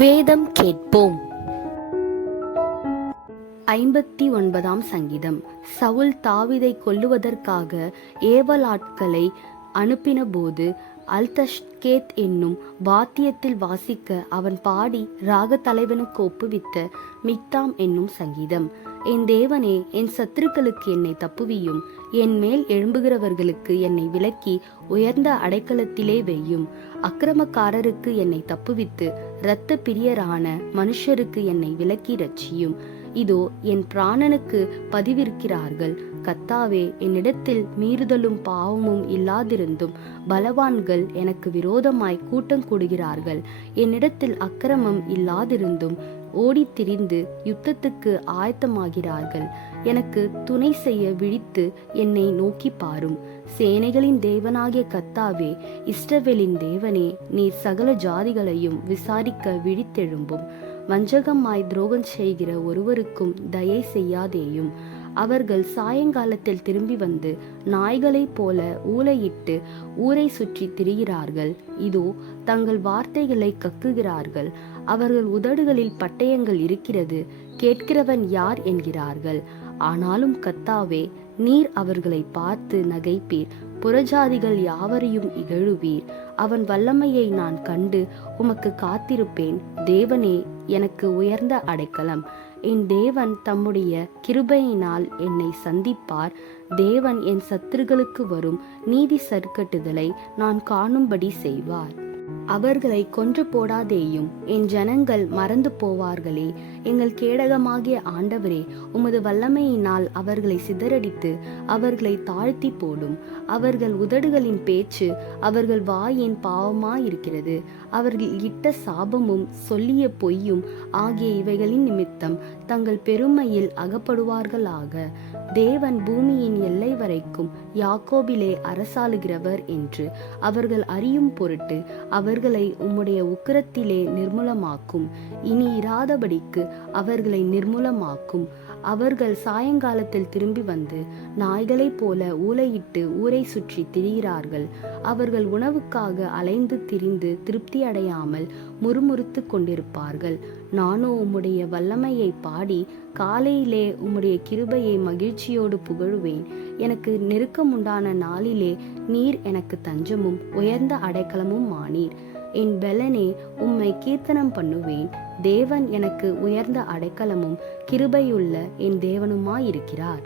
வேதம் கேட்போம். 59 சங்கீதம். சவுல் தாவீதை கொல்லுவதற்காக ஏவலாட்களை அனுப்பின போது அல்தஷ்கேத் என்னும் வாத்தியத்தில் வாசிக்க அவன் பாடி ராக தலைவனுக்கு ஒப்புவித்த மிக்தாம் என்னும் சங்கீதம். என் தேவனே, என் சத்துருக்களுக்கு என்னை தப்புவியும், என் மேல் எழும்புகிறவர்களுக்கு என்னை விலக்கி உயர்ந்த அடைக்கலத்திலே வையும். அக்கிரமக்காரருக்கு என்னை தப்புவித்து இரத்த பிரியரான மனுஷருக்கு என்னை விலக்கி ரட்சியும். இதோ என் பிராணனுக்கு பதிவிருக்கிறார்கள். கர்த்தாவே, என்னிடத்தில் மீறுதலும் பாவமும் இல்லாதிருந்தும் பலவான்கள் எனக்கு விரோதமாய் கூட்டம் கூடுகிறார்கள். என்னிடத்தில் அக்கிரமம் இல்லாதிருந்தும் ஓடித் திரிந்து யுத்தத்துக்கு ஆயத்தமாகிறார்கள். எனக்கு துணை செய்ய விழித்து என்னை நோக்கி பாரும். சேனைகளின் தேவனாகிய கர்த்தாவே, இஸ்ரவேலின் தேவனே, நீர் சகல ஜாதிகளையும் விசாரிக்க விழித்தெழும்பும். வஞ்சகமாய் துரோகம் செய்கிற ஒருவருக்கும் தயை செய்யாதேயும். அவர்கள் சாயங்காலத்தில் திரும்பி வந்து நாய்களைப் போல ஊளையிட்டு ஊரை சுற்றி திரிகிறார்கள். இதோ தங்கள் வார்த்தைகளை கக்குகிறார்கள். அவர்கள் உதடுகளில் பட்டயங்கள் இருக்கிறது. கேட்கிறவன் யார் என்கிறார்கள். ஆனாலும் கர்த்தாவே, நீர் அவர்களை பார்த்து நகைப்பீர். புறஜாதிகள் யாவரையும் இகழுவீர். அவன் வல்லமையை நான் கண்டு உமக்கு காத்திருப்பேன். தேவனே, எனக்கு உயர்ந்த அடைக்கலம். என் தேவன் தம்முடைய கிருபையினால் என்னை சந்திப்பார். தேவன் என் சத்துருக்களுக்கு வரும் நீதி சர்க்கட்டுதலை நான் காணும்படி செய்வார். அவர்களை கொன்று போடாதேயும், என் ஜனங்கள் மறந்து போவார்களே. எங்கள் கேடகமாகிய ஆண்டவரே, உமது வல்லமையினால் அவர்களை சிதறடித்து அவர்களை தாழ்த்தி போடும். அவர்கள் உதடுகளின் பேச்சு அவர்கள் வாயின் பாவமாயிருக்கிறது. அவர்கள் இட்ட சாபமும் சொல்லிய பொய்யும் ஆகிய இவைகளின் நிமித்தம் தங்கள் பெருமையில் அகப்படுவார்களாக. தேவன் பூமியின் எல்லை வரைக்கும் யாக்கோபிலே அரசாளுகிறவர் என்று அவர்கள் அறியும் பொருட்டு அவர்களை உம்முடைய உக்கிரத்திலே நிர்மூலமாக்கும். இனி இராதபடிக்கு அவர்களை நிர்மூலமாக்கும். அவர்கள் சாயங்காலத்தில் திரும்பி வந்து நாய்களைப் போல ஊளையிட்டு ஊரை சுற்றி திரிகிறார்கள். அவர்கள் உணவுக்காக அலைந்து திரிந்து திருப்தி அடையாமல் முறுமுறுத்து கொண்டிருப்பார்கள். நானோ உம்முடைய வல்லமையை பாடி காலையிலே உம்முடைய கிருபையை மகிழ்ச்சியோடு புகழுவேன். எனக்கு நெருக்கமுண்டான நாளிலே நீர் எனக்கு தஞ்சமும் உயர்ந்த அடைக்கலமும் ஆனீர். என் பெலனே, உம்மை கீர்த்தனம் பண்ணுவேன். தேவன் எனக்கு உயர்ந்த அடைக்கலமும் கிருபையுள்ள என் தேவனுமாயிருக்கிறார்.